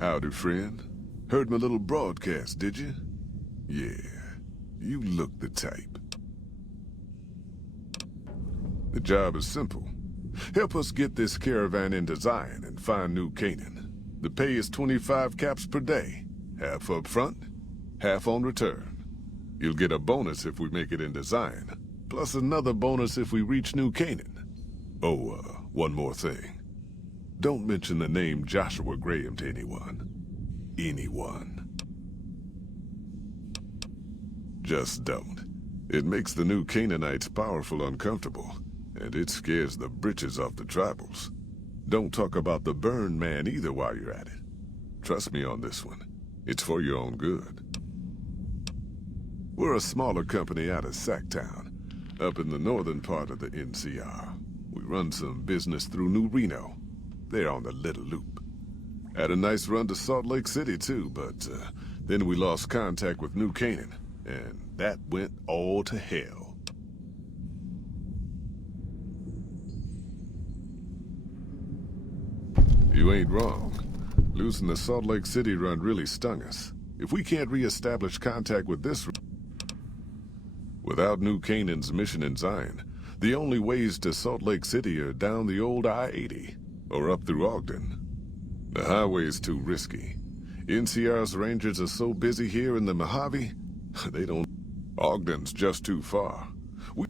Howdy, friend. Heard my little broadcast, did you? Yeah, you look the type. The job is simple. Help us get this caravan into Zion and find New Canaan. The pay is 25 caps per day. Half up front, half on return. You'll get a bonus if we make it into Zion, plus another bonus if we reach New Canaan. Oh, one more thing. Don't mention the name Joshua Graham to anyone. Anyone. Just don't. It makes the New Canaanites powerful uncomfortable, and it scares the britches off the tribals. Don't talk about the Burn Man either while you're at it. Trust me on this one. It's for your own good. We're a smaller company out of Sacktown, up in the northern part of the NCR. We run some business through New Reno. They're on the Little Loop. Had a nice run to Salt Lake City too, but then we lost contact with New Canaan, and that went all to hell. You ain't wrong. Losing the Salt Lake City run really stung us. If we can't re-establish contact with this... Without New Canaan's mission in Zion, the only ways to Salt Lake City are down the old I-80, or up through Ogden. The highway's too risky. NCR's rangers are so busy here in the Mojave, they don't... Ogden's just too far. We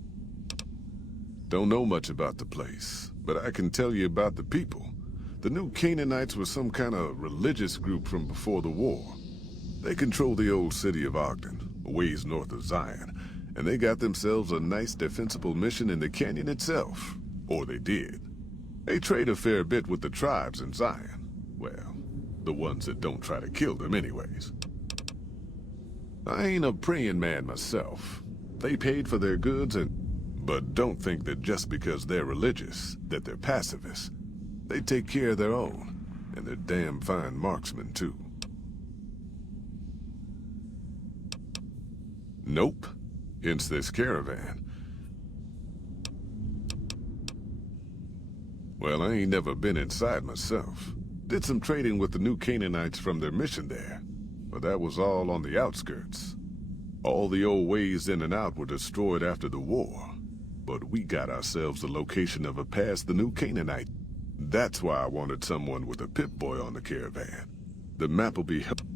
don't know much about the place, but I can tell you about the people. The New Canaanites were some kind of religious group from before the war. They control the old city of Ogden, a ways north of Zion, and they got themselves a nice defensible mission in the canyon itself. Or they did. They trade a fair bit with the tribes in Zion. Well, the ones that don't try to kill them anyways. I ain't a praying man myself. They paid for their goods and... But don't think that just because they're religious, that they're pacifists. They take care of their own, and they're damn fine marksmen too. Nope. Hence this caravan. Well, I ain't never been inside myself. Did some trading with the New Canaanites from their mission there, but that was all on the outskirts. All the old ways in and out were destroyed after the war, but we got ourselves the location of a pass the New Canaanite. That's why I wanted someone with a Pip-Boy on the caravan. The map will be helpful.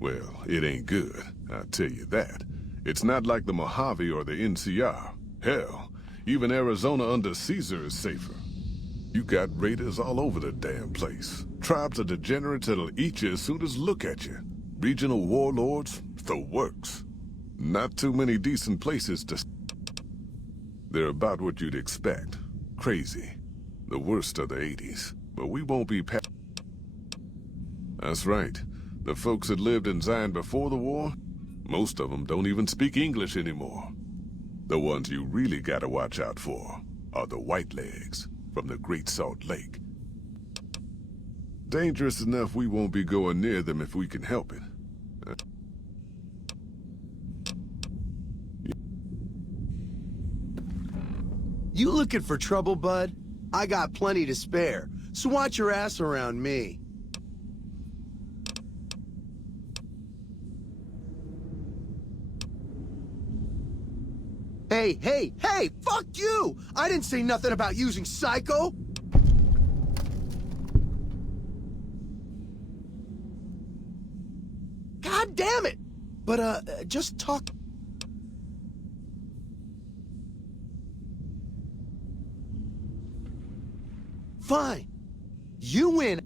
Well, it ain't good, I'll tell you that. It's not like the Mojave or the NCR. Hell, even Arizona under Caesar is safer. You got raiders all over the damn place. Tribes of degenerates that'll eat you as soon as look at you. Regional warlords, the works. Not too many decent places to... They're about what you'd expect. Crazy. The worst of the 80s. But we won't be past... That's right. The folks that lived in Zion before the war, most of them don't even speak English anymore. The ones you really gotta watch out for are the Whitelegs from the Great Salt Lake. Dangerous enough we won't be going near them if we can help it. You looking for trouble, bud? I got plenty to spare, so watch your ass around me. Hey, hey, hey! Fuck you! I didn't say nothing about using Psycho! God damn it! But, just talk... Fine. You win.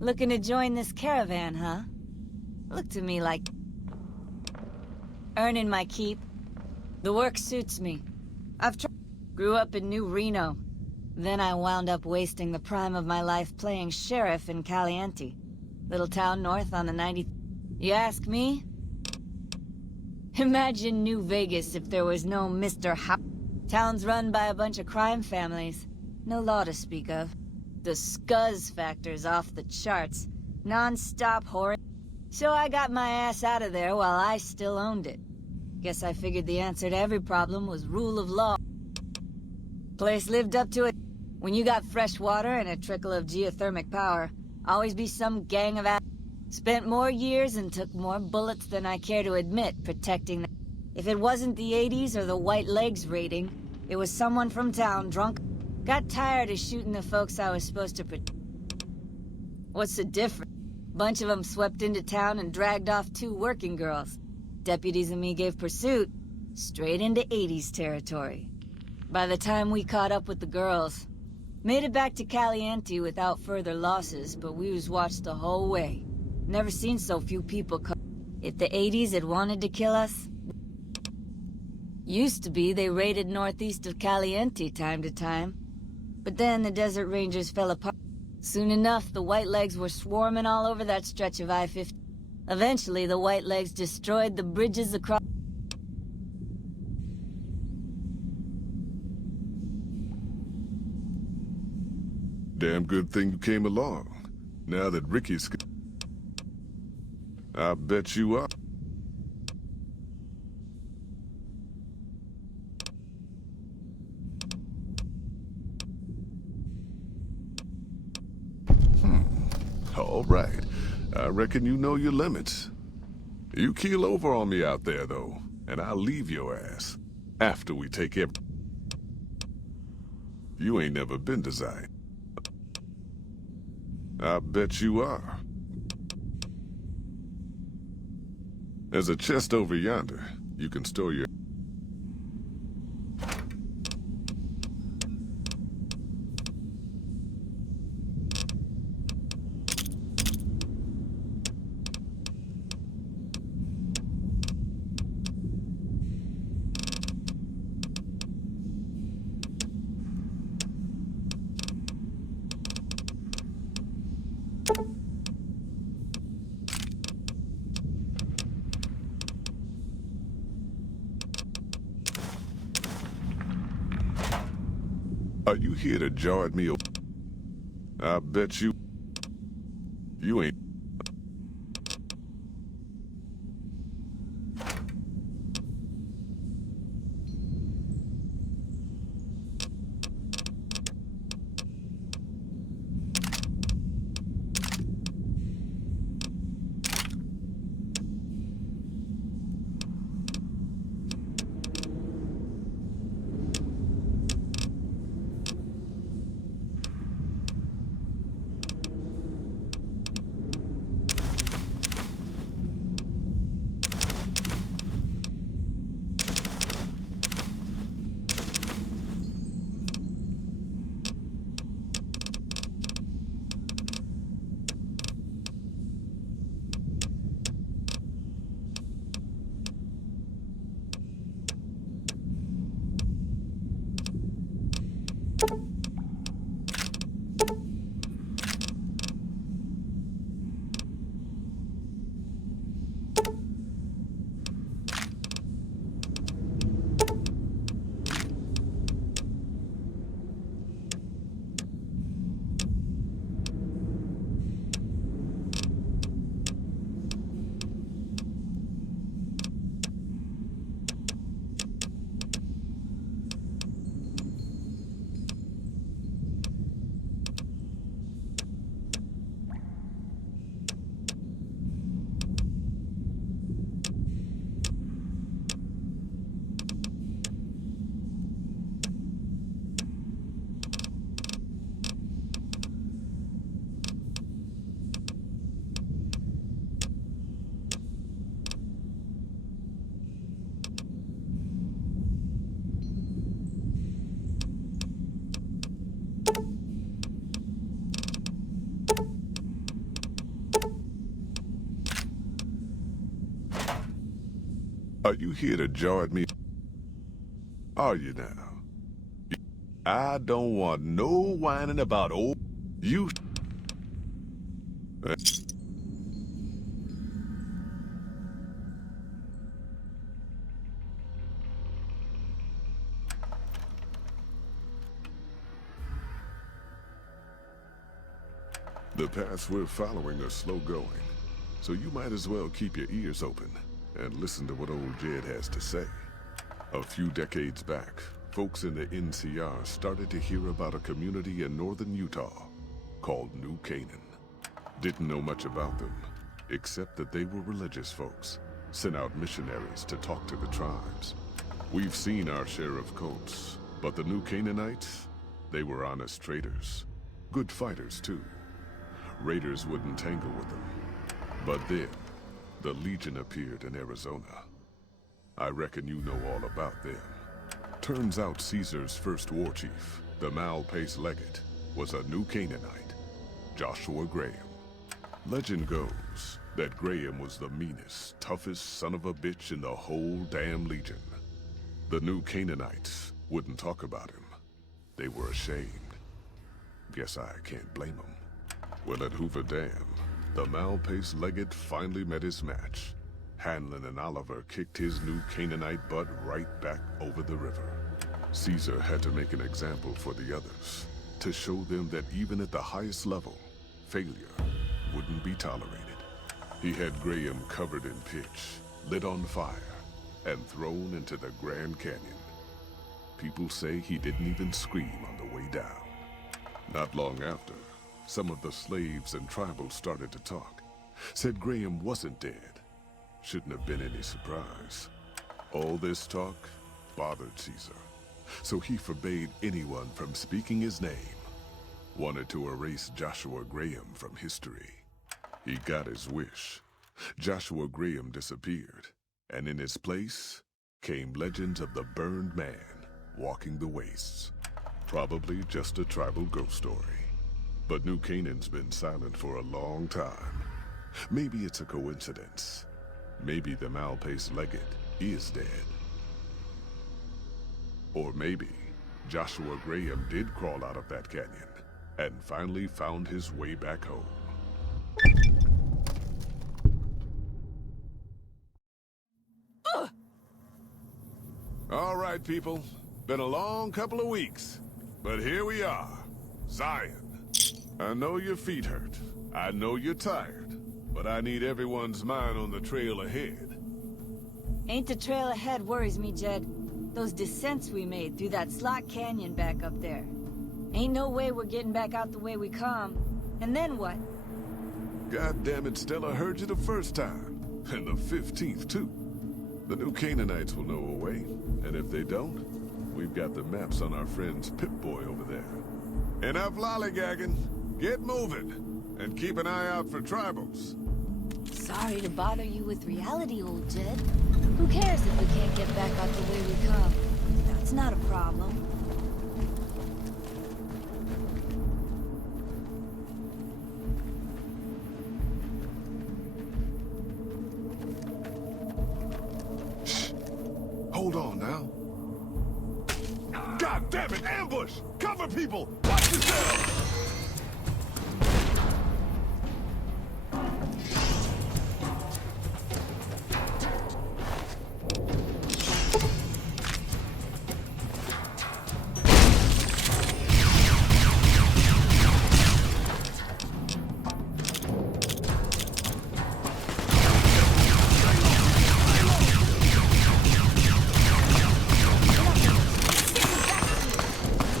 Looking to join this caravan, huh? Look to me like... earning my keep. The work suits me. Grew up in New Reno. Then I wound up wasting the prime of my life playing sheriff in Caliente. Little town north on the 90... You ask me? Imagine New Vegas if there was no Mr. Town's run by a bunch of crime families. No law to speak of. The scuzz factor's off the charts. Non-stop horror. So I got my ass out of there while I still owned it. Guess I figured the answer to every problem was rule of law. Place lived up to it. When you got fresh water and a trickle of geothermic power, always be some gang of spent more years and took more bullets than I care to admit protecting them. If it wasn't the 80s or the White Legs raiding, it was someone from town drunk. Got tired of shooting the folks I was supposed to protect. What's the difference? Bunch of them swept into town and dragged off 2 working girls. Deputies and me gave pursuit, straight into 80s territory. By the time we caught up with the girls, made it back to Caliente without further losses, but we was watched the whole way. Never seen so few people come. If the 80s had wanted to kill us... Used to be they raided northeast of Caliente time to time. But then the Desert Rangers fell apart. Soon enough, the White Legs were swarming all over that stretch of I-50. Eventually, the White Legs destroyed the bridges across... Damn good thing you came along. Now that Ricky's... I bet you are. All right. I reckon you know your limits. You keel over on me out there, though, and I'll leave your ass. After we take every... You ain't never been to Zion. I bet you are. There's a chest over yonder. You can store your... Are you here to jar at me? I bet you... You ain't... Are you here to jar at me? Are you now? I don't want no whining about old... You... The paths we're following are slow going, so you might as well keep your ears open and listen to what old Jed has to say. A few decades back, folks in the NCR started to hear about a community in northern Utah called New Canaan. Didn't know much about them, except that they were religious folks, sent out missionaries to talk to the tribes. We've seen our share of cults, but the New Canaanites, they were honest traders. Good fighters, too. Raiders wouldn't tangle with them. But then, the Legion appeared in Arizona. I reckon you know all about them. Turns out Caesar's first war chief, the Malpais Legate, was a New Canaanite, Joshua Graham. Legend goes that Graham was the meanest, toughest son of a bitch in the whole damn Legion. The New Canaanites wouldn't talk about him. They were ashamed. Guess I can't blame them. Well, at Hoover Dam, the Malpais Legate finally met his match. Hanlon and Oliver kicked his New Canaanite butt right back over the river. Caesar had to make an example for the others, to show them that even at the highest level, failure wouldn't be tolerated. He had Graham covered in pitch, lit on fire, and thrown into the Grand Canyon. People say he didn't even scream on the way down. Not long after, some of the slaves and tribals started to talk. Said Graham wasn't dead. Shouldn't have been any surprise. All this talk bothered Caesar, so he forbade anyone from speaking his name. Wanted to erase Joshua Graham from history. He got his wish. Joshua Graham disappeared, and in his place came legends of the burned man walking the wastes. Probably just a tribal ghost story. But New Canaan's been silent for a long time. Maybe it's a coincidence. Maybe the Malpais Legate is dead. Or maybe Joshua Graham did crawl out of that canyon and finally found his way back home. All right, people. Been a long couple of weeks, but here we are. Zion. I know your feet hurt. I know you're tired, but I need everyone's mind on the trail ahead. Ain't the trail ahead worries me, Jed. Those descents we made through that slot canyon back up there. Ain't no way we're getting back out the way we come. And then what? God damn it, Stella heard you the first time. And the 15th, too. The New Canaanites will know a way. And if they don't, we've got the maps on our friend's Pip-Boy over there. Enough lollygagging. Get moving. And keep an eye out for tribals. Sorry to bother you with reality, old Jed. Who cares if we can't get back out the way we come? That's not a problem. Hold on now. God damn it, ambush! Cover people! Watch yourselves!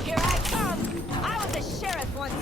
Here I come! I was a sheriff once,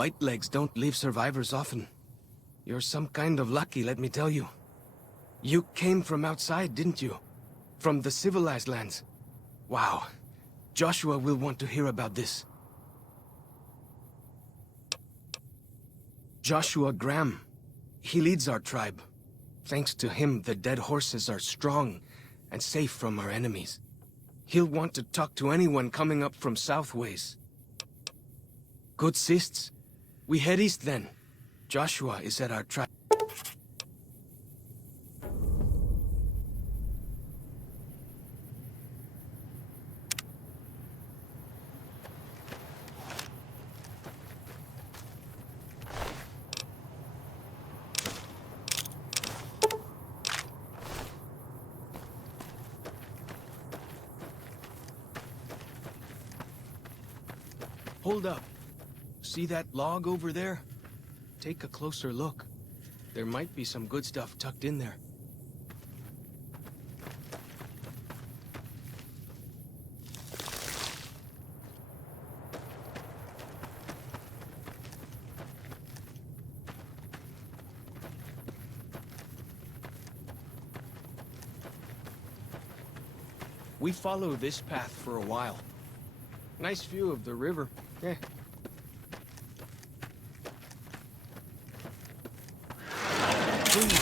Whitelegs don't leave survivors often. You're some kind of lucky, let me tell you. You came from outside, didn't you? From the civilized lands. Wow. Joshua will want to hear about this. Joshua Graham. He leads our tribe. Thanks to him, the dead horses are strong and safe from our enemies. He'll want to talk to anyone coming up from Southways. Good sists. We head east then. Joshua is at our tribe. Hold up. See that log over there? Take a closer look. There might be some good stuff tucked in there. We follow this path for a while. Nice view of the river. Yeah. Please,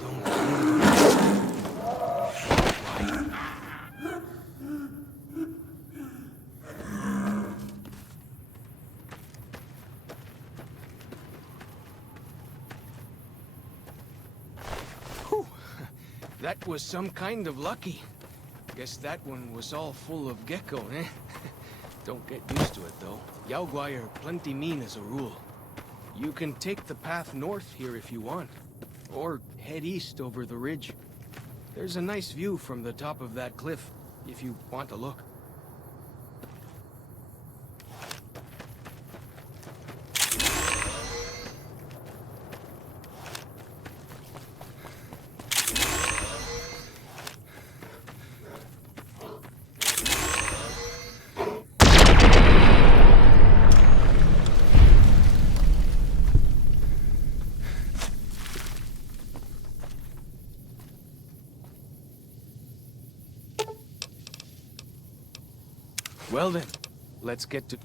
don't move. Whew. That was some kind of lucky. Guess that one was all full of gecko, eh? Don't get used to it, though. Yaoguai are plenty mean as a rule. You can take the path north here if you want, or head east over the ridge. There's a nice view from the top of that cliff, if you want to look. Well then, let's get to...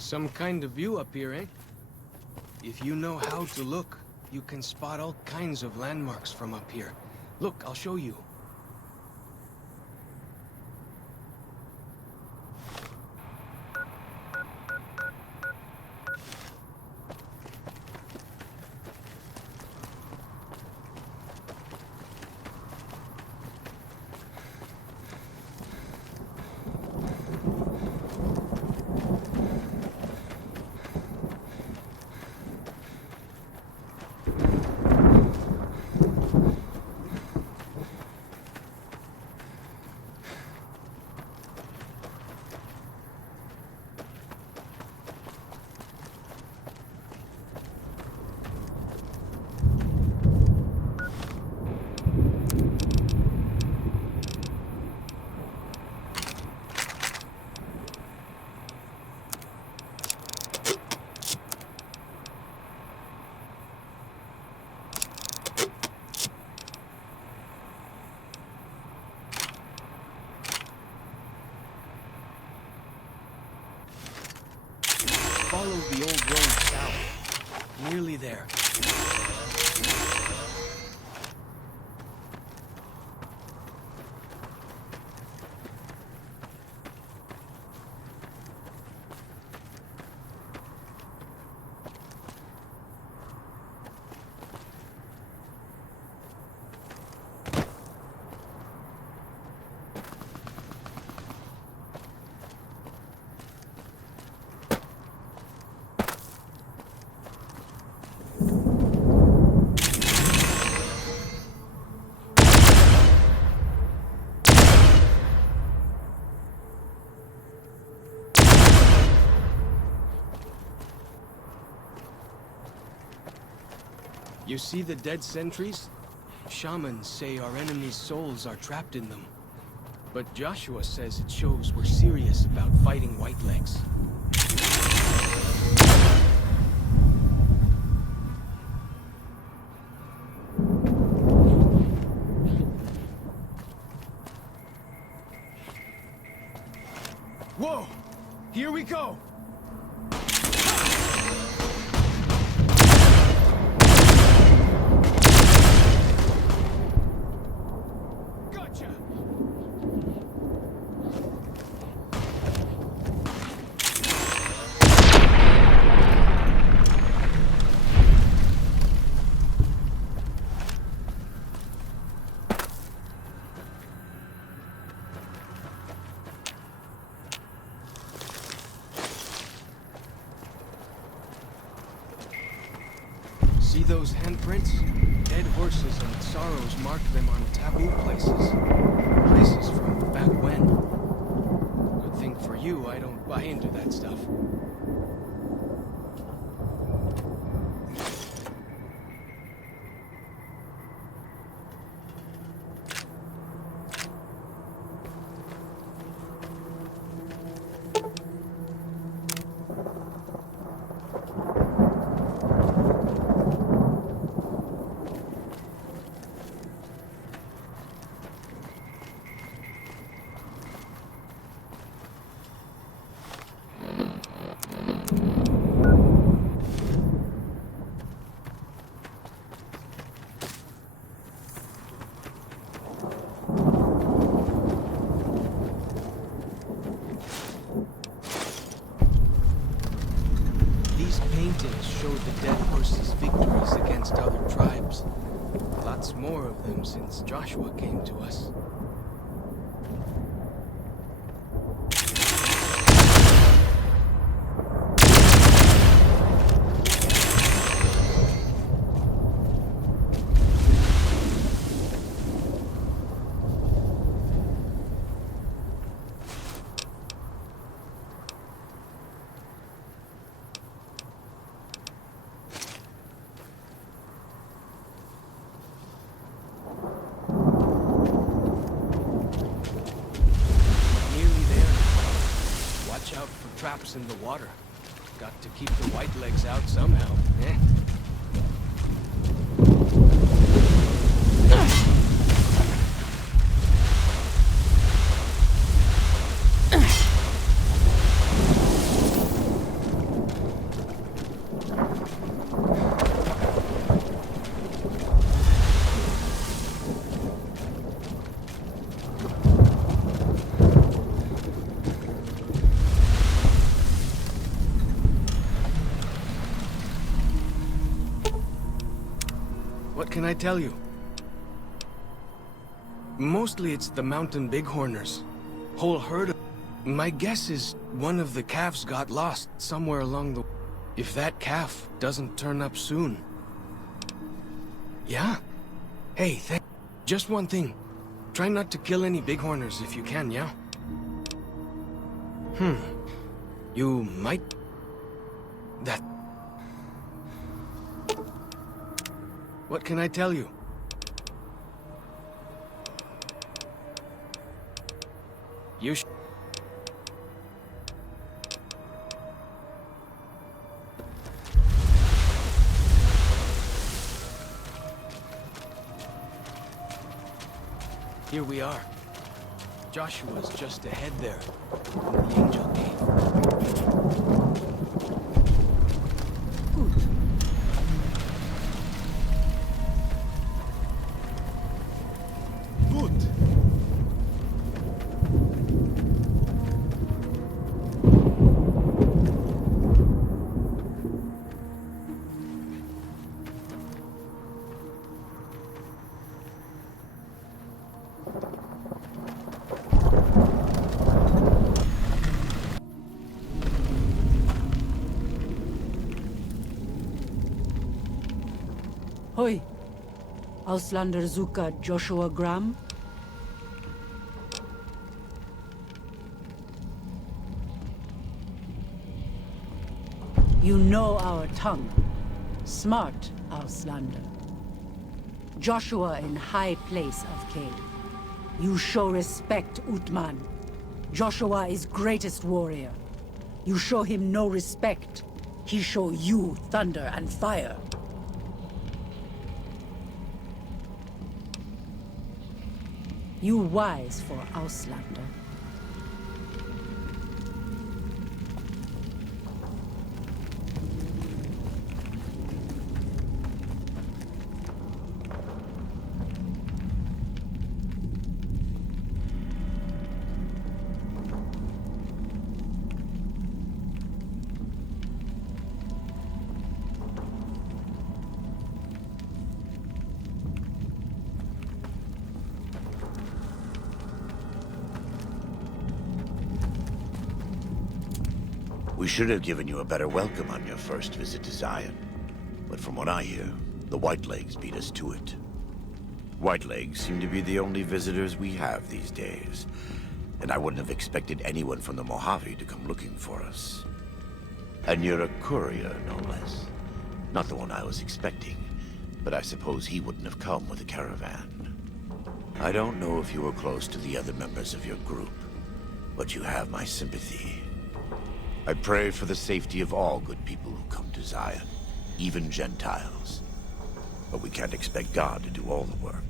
Some kind of view up here, eh? If you know how to look, you can spot all kinds of landmarks from up here. Look, I'll show you. Follow the old road south. Nearly there. You see the dead sentries? Shamans say our enemies' souls are trapped in them. But Joshua says it shows we're serious about fighting Whitelegs. Whoa! Here we go! Gotcha! See those handprints? Dead horses and sorrows marked them on taboo places. Places from back when. Good thing for you, I don't buy into that stuff. These paintings show the dead horses' victories against other tribes. Lots more of them since Joshua came to us. Watch out for traps in the water. Got to keep the Whitelegs out somehow, eh? What can I tell you? Mostly it's the mountain bighorners. Whole herd of... My guess is one of the calves got lost somewhere along the... If that calf doesn't turn up soon... Yeah? Hey, just one thing. Try not to kill any bighorners if you can, yeah? You might... That... What can I tell you? You Here we are. Joshua's just ahead there, in the Angel Cave. Hoi, Auslander Zuka Joshua Graham. You know our tongue. Smart, Auslander. Joshua in high place of Cain. You show respect, Utman. Joshua is greatest warrior. You show him no respect. He show you thunder and fire. You wise for Auslander. We should have given you a better welcome on your first visit to Zion. But from what I hear, the Whitelegs beat us to it. Whitelegs seem to be the only visitors we have these days. And I wouldn't have expected anyone from the Mojave to come looking for us. And you're a courier, no less. Not the one I was expecting, but I suppose he wouldn't have come with a caravan. I don't know if you were close to the other members of your group, but you have my sympathy. I pray for the safety of all good people who come to Zion, even Gentiles. But we can't expect God to do all the work.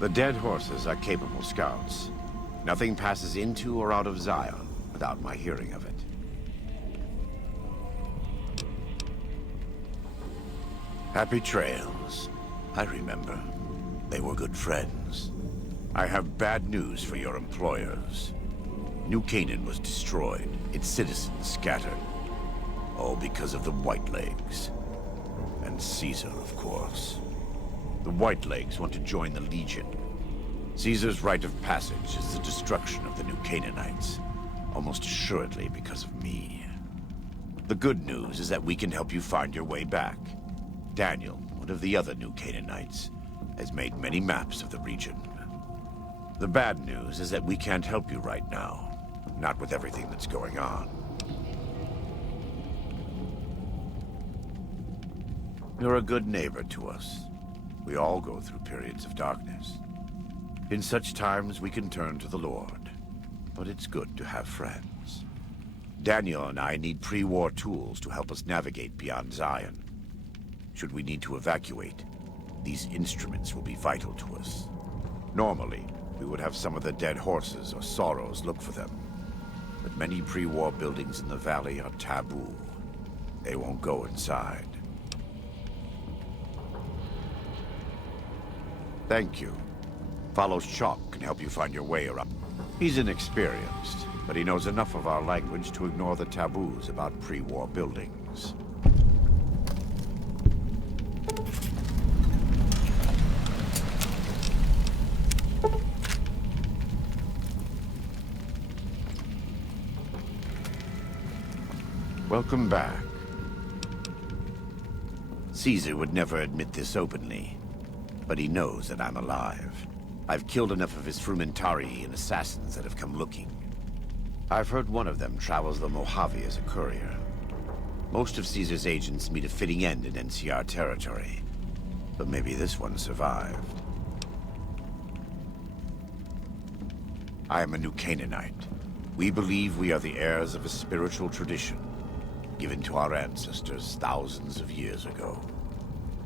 The dead horses are capable scouts. Nothing passes into or out of Zion without my hearing of it. Happy trails. I remember. They were good friends. I have bad news for your employers. New Canaan was destroyed, its citizens scattered. All because of the Whitelegs. And Caesar, of course. The Whitelegs want to join the Legion. Caesar's rite of passage is the destruction of the New Canaanites. Almost assuredly because of me. The good news is that we can help you find your way back. Daniel, one of the other New Canaanites, has made many maps of the region. The bad news is that we can't help you right now. Not with everything that's going on. You're a good neighbor to us. We all go through periods of darkness. In such times, we can turn to the Lord. But it's good to have friends. Daniel and I need pre-war tools to help us navigate beyond Zion. Should we need to evacuate, these instruments will be vital to us. Normally, we would have some of the dead horses or sorrows look for them. But many pre-war buildings in the valley are taboo. They won't go inside. Thank you. Follow Chalk can help you find your way around. He's inexperienced, but he knows enough of our language to ignore the taboos about pre-war buildings. Welcome back. Caesar would never admit this openly, but he knows that I'm alive. I've killed enough of his Frumentari and assassins that have come looking. I've heard one of them travels the Mojave as a courier. Most of Caesar's agents meet a fitting end in NCR territory, but maybe this one survived. I am a New Canaanite. We believe we are the heirs of a spiritual tradition given to our ancestors thousands of years ago.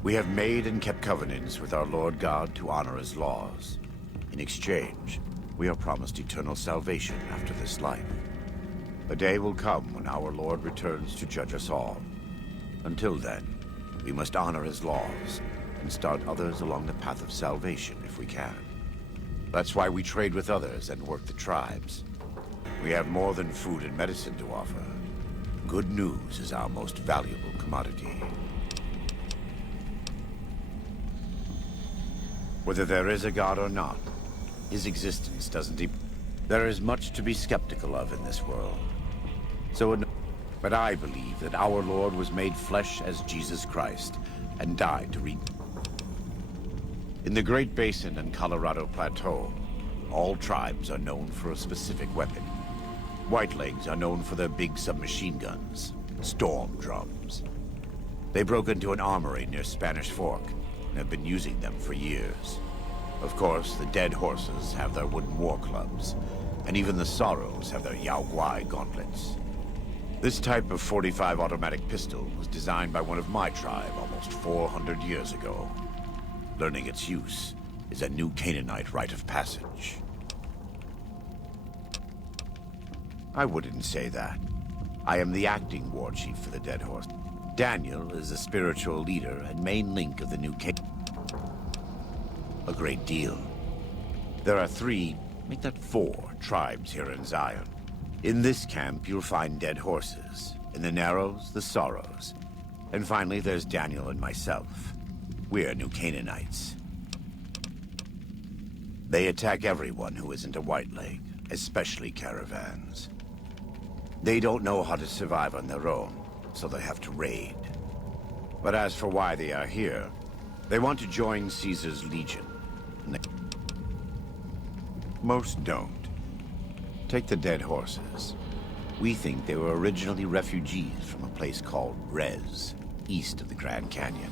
We have made and kept covenants with our Lord God to honor his laws. In exchange, we are promised eternal salvation after this life. A day will come when our Lord returns to judge us all. Until then, we must honor his laws and start others along the path of salvation if we can. That's why we trade with others and work the tribes. We have more than food and medicine to offer. Good news is our most valuable commodity. Whether there is a god or not, his existence doesn't There is much to be skeptical of in this world. But I believe that our Lord was made flesh as Jesus Christ and died to In the Great Basin and Colorado Plateau, all tribes are known for a specific weapon. Whitelegs are known for their big submachine guns, storm drums. They broke into an armory near Spanish Fork and have been using them for years. Of course, the Dead Horses have their wooden war clubs, and even the Sorrows have their Yao Guai gauntlets. This type of .45 automatic pistol was designed by one of my tribe almost 400 years ago. Learning its use is a new Canaanite rite of passage. I wouldn't say that. I am the acting war chief for the Dead Horse. Daniel is the spiritual leader and main link of the new a great deal. There are 3, make that 4, tribes here in Zion. In this camp, you'll find Dead Horses. In the Narrows, the Sorrows. And finally, there's Daniel and myself. We're New Canaanites. They attack everyone who isn't a White Leg, especially caravans. They don't know how to survive on their own, so they have to raid. But as for why they are here, they want to join Caesar's Legion. Most don't. Take the Dead Horses. We think they were originally refugees from a place called Rez, east of the Grand Canyon.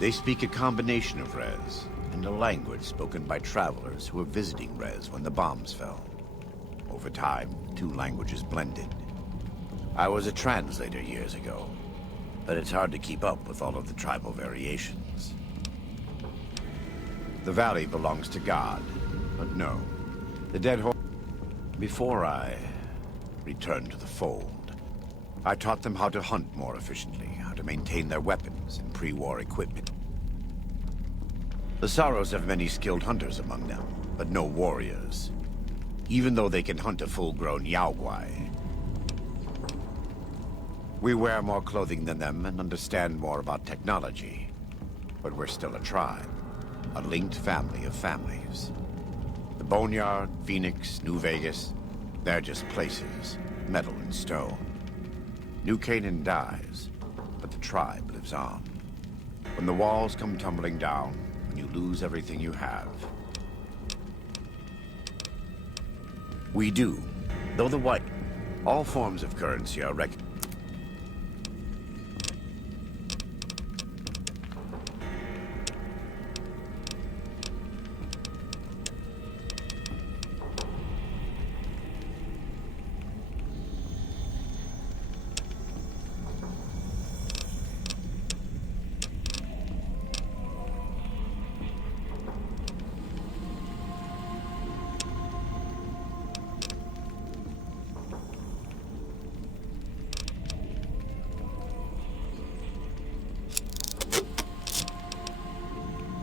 They speak a combination of Rez and a language spoken by travelers who were visiting Rez when the bombs fell. Over time, 2 languages blended. I was a translator years ago, but it's hard to keep up with all of the tribal variations. The valley belongs to God, but no. The Dead Horse... Before I returned to the fold, I taught them how to hunt more efficiently, how to maintain their weapons and pre-war equipment. The Sorrows have many skilled hunters among them, but no warriors. Even though they can hunt a full-grown Yao Guai. We wear more clothing than them and understand more about technology. But we're still a tribe, a linked family of families. The Boneyard, Phoenix, New Vegas, they're just places, metal and stone. New Canaan dies, but the tribe lives on. When the walls come tumbling down, when you lose everything you have. We do, though the white... All forms of currency are recognized.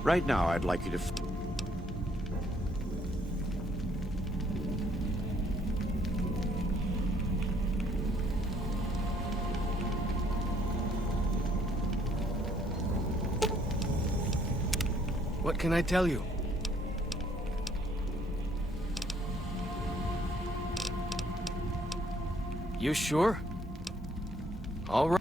Right now, I'd like you to... What can I tell you? You sure? All right.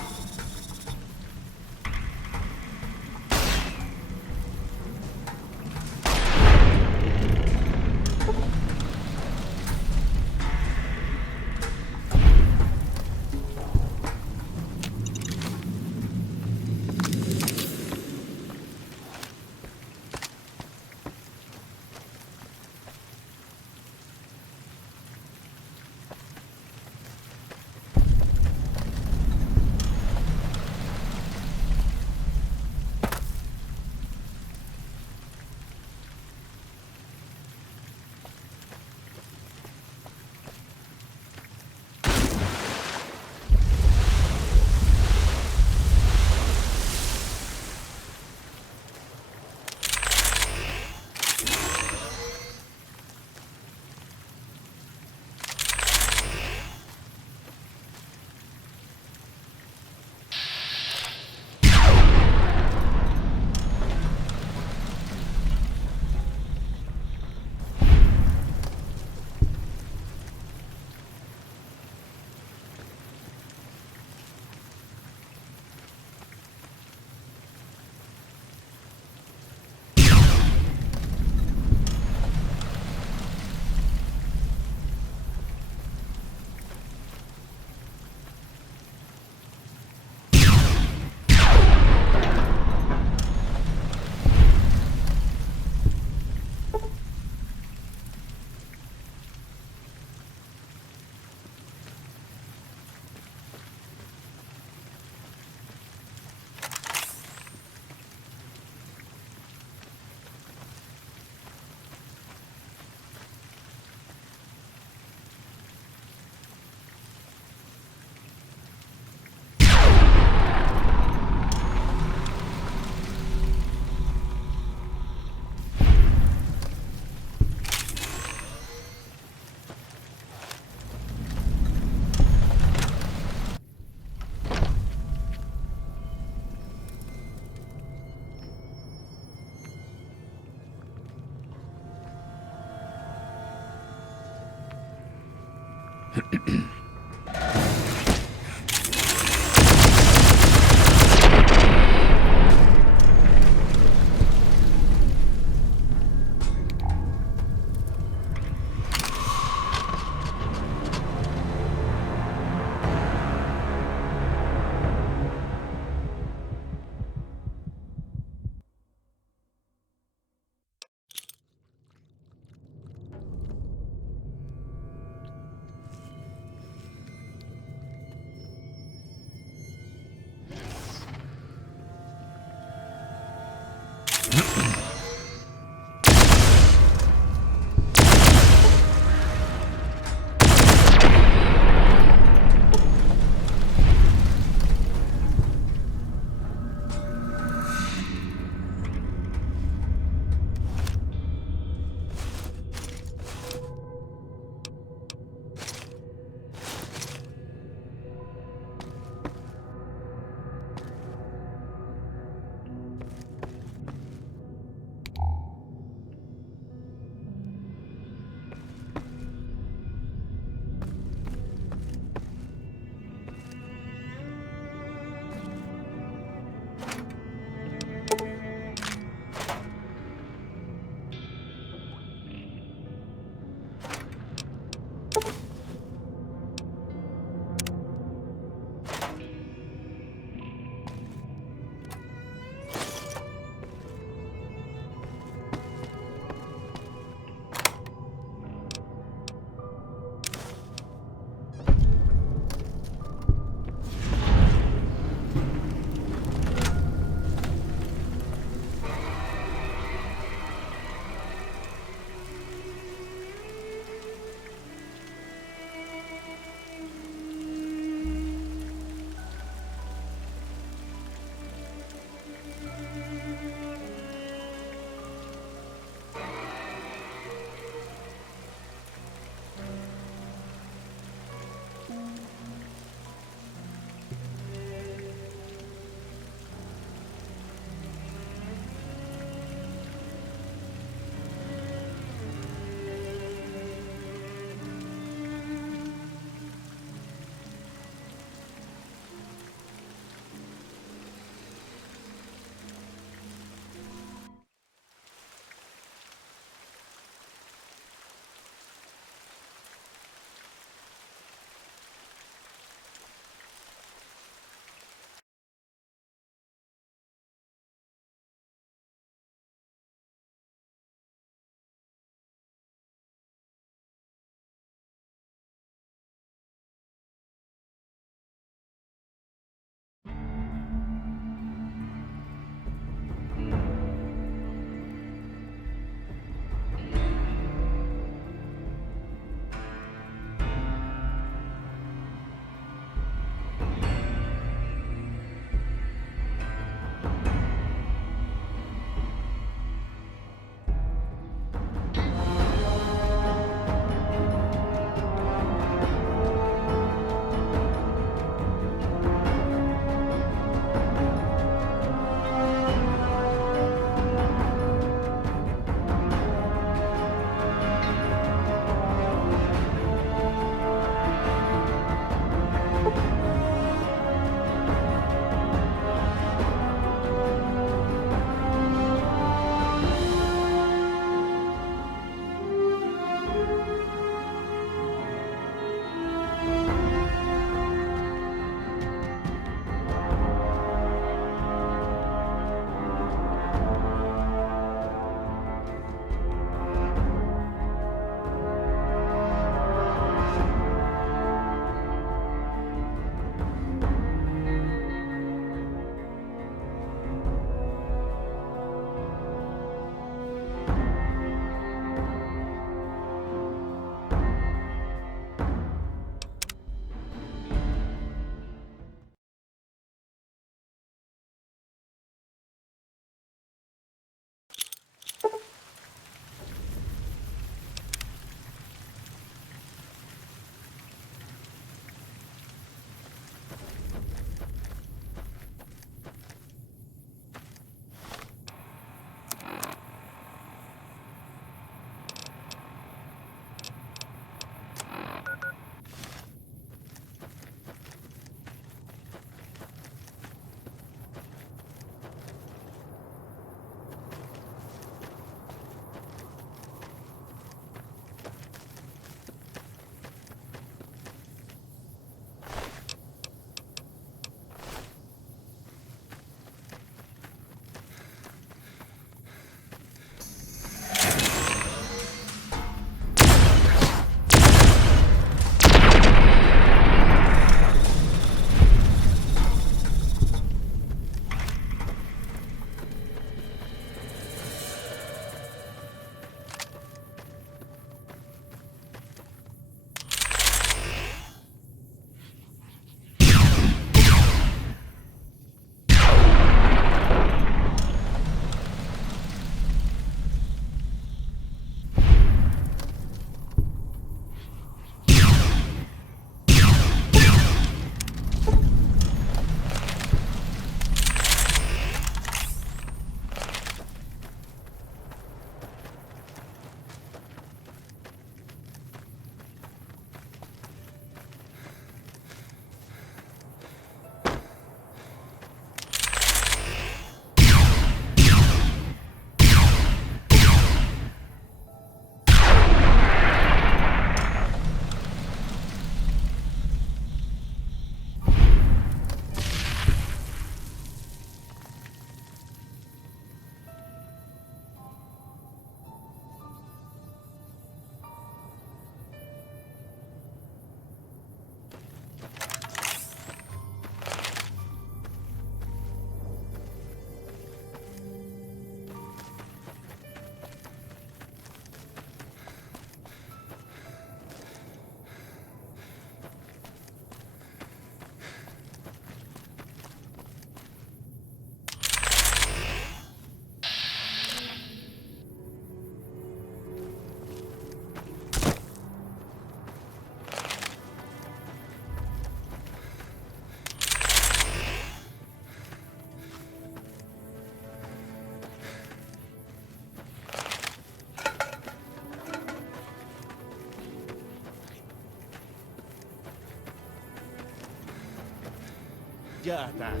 Ya'atag.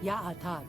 Ya'atag.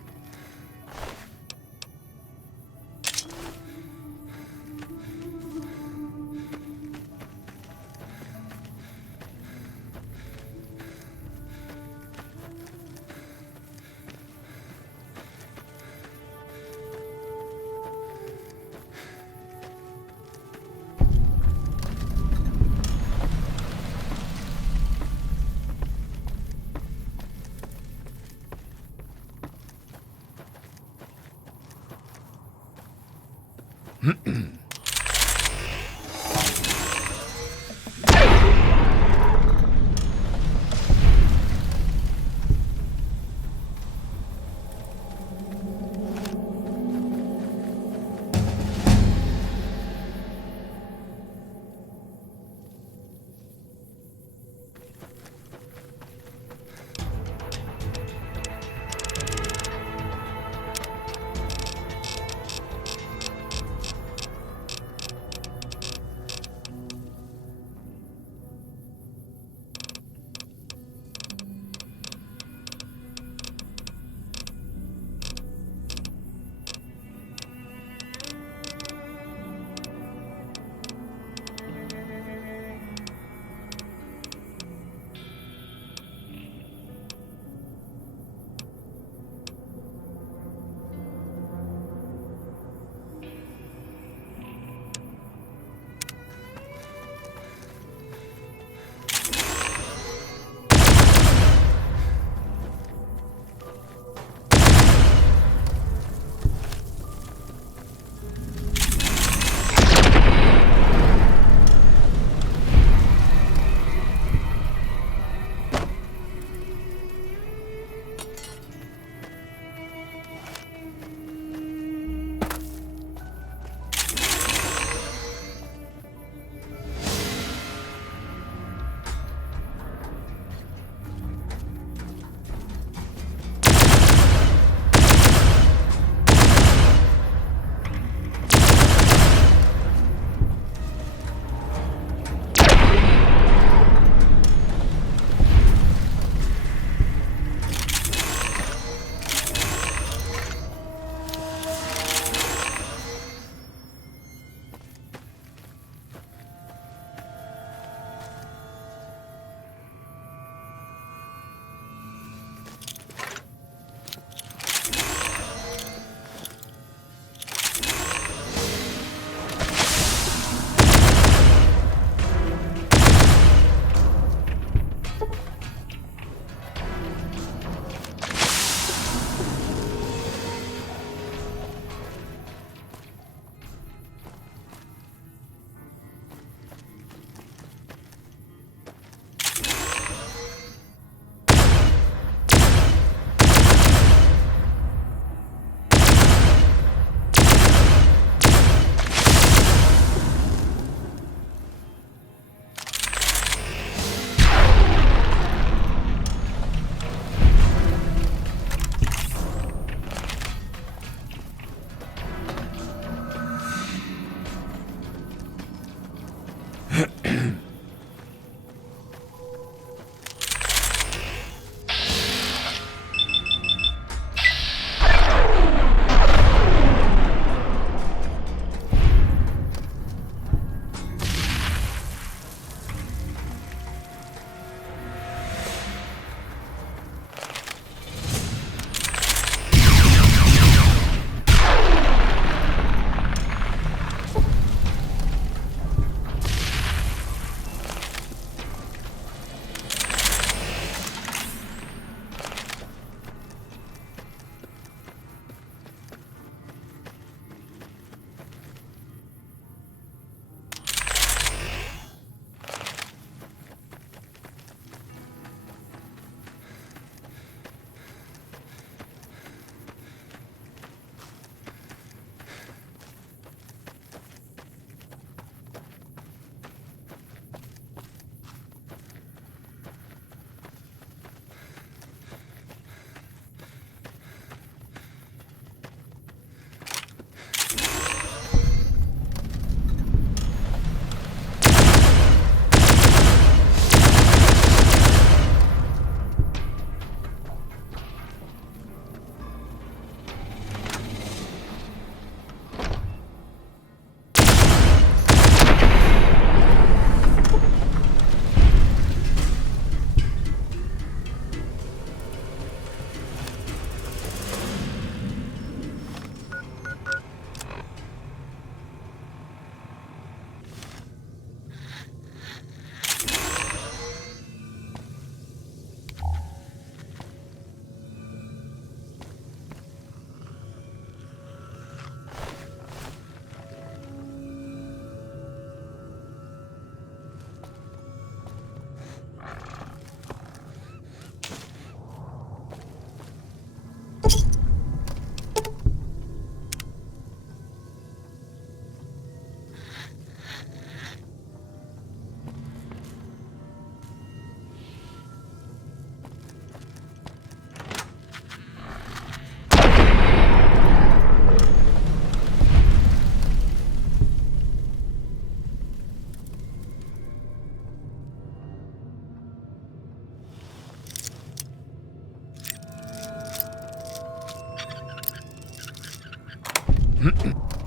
Mm-mm.